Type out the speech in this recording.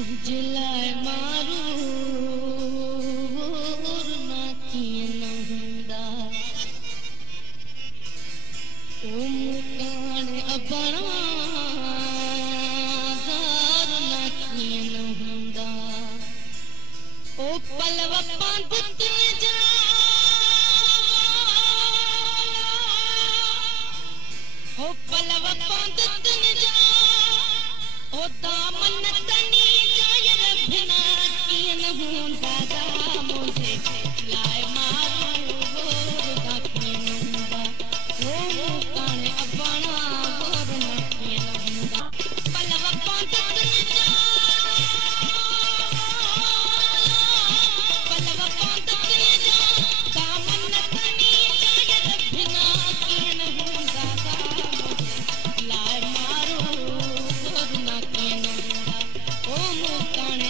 जिलाए मारू और ना कियन हुंदा ओ मुकान अपना दार ना कियन हुंदा ओ पलव पंत जा ओ पलव पंत जा ओ दामन तनी जायर बिना कियन हुंदा दा मुझे लाए मारू गोर दा कियन हुंदा ओ मुकान अपना गोर ना कियन हुंदा पलव पंत जा पलव पंत जा दामन तनी जायर बिना कियन हुंदा दा मुझे लाए मारू गोर ना कियन हुंदा ओ मुकान